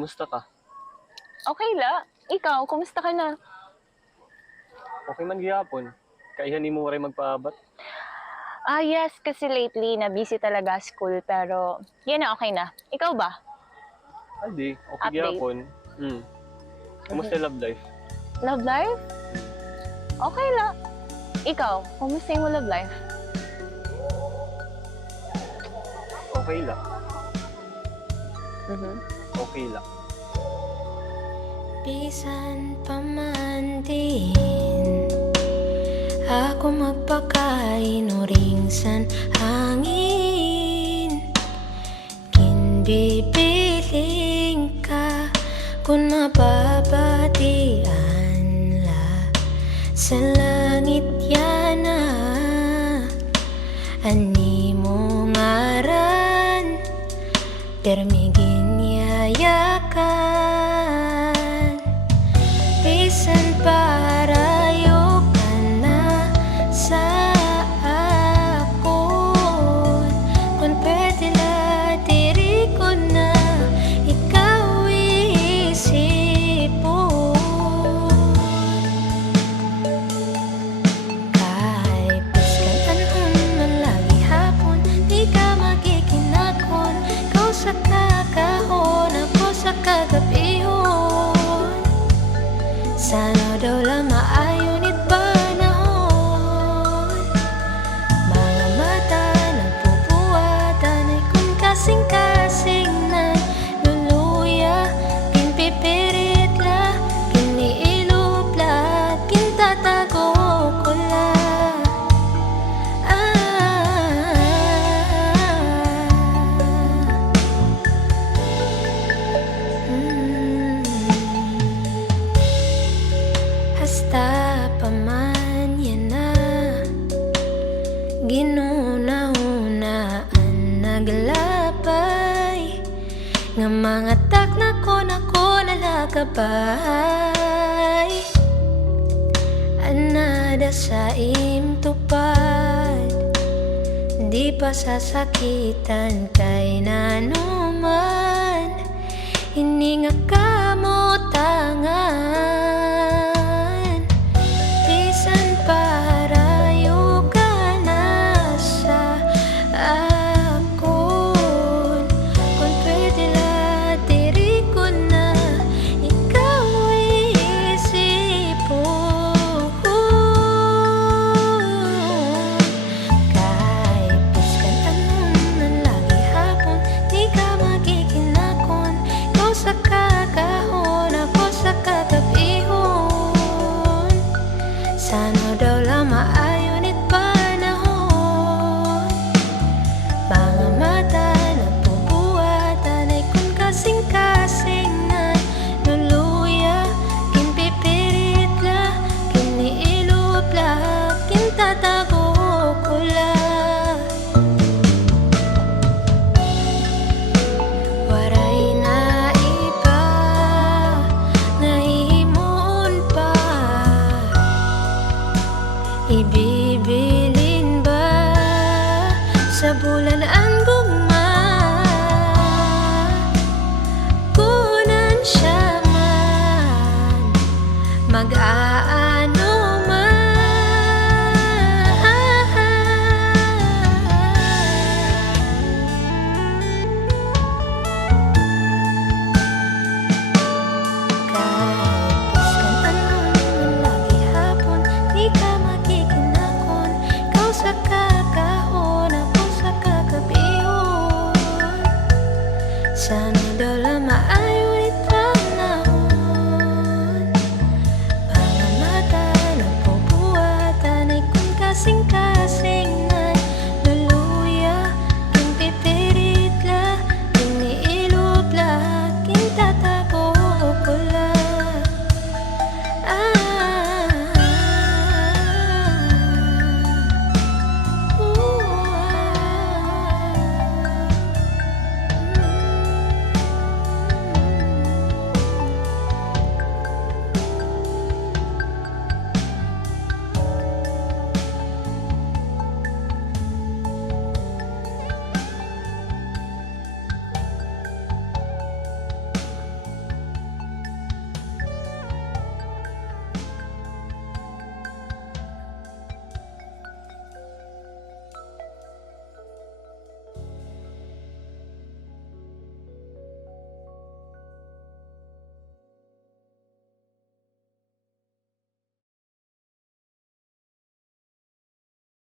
kumusta ka? Okay la. Ikaw, kumusta ka na? Okay man gyapon. Kaihan nimo ray magpaabat. Yes, kasi lately na busy talaga school pero yan na okay na. Ikaw ba? Adi, okay Update. gyapon. Kumusta Mhm. love life? Love life? Okay la. Ikaw, kumusta yung love life? Okay la. Mhm. Okay la. Bisan pa man din ako magpakainuring hangin, kinbibiling ka kung mababatian la sa langit yana. Ani mo ngaran permigin yayakan, bisan parayo ka na sa akon. Kung pwede la diri ko na ikaw isipon. Kahit piskan man lagi hapon, di ka magikinakon. Ikaw sa kakahon, ako sa kagabihon. Sana daw lang maayon it panahon. Mga mata nagpupuwatan ay kung kasing-kasing na luluya. Pinpipirit la, piniilop la, pintatago ko la. Hasta paman yan na ginuna-unaan naglapay nga mga tak na ko nalakabay. Anada sa imtupad, di pa sasakitan kay nanuman. Hininga ka mo tangan, bisan parayo ka na sa akon. Kung pwede la diri ko na ikaw isipon. Kahit piskan tanon lagi hapon, di ka magikinakon. Ikaw sa kakahon, ako sa kagabihon. Sana daw lang maayon it panahon. Mga mata nagpupuwatan ay kung kasing-kasing na luluya. Kinpipirit la, kiniilop la, kintatago ko la. Waray na iba nga himon pa, ibibilin ba sa bulan ang gugma? Kunan siya man, mag-aano man. Kahit piskan tanon lagi hapon, di ka magikinakon. Ikaw sa kakahon, ako sa kagabihon. Sana daw lang maayon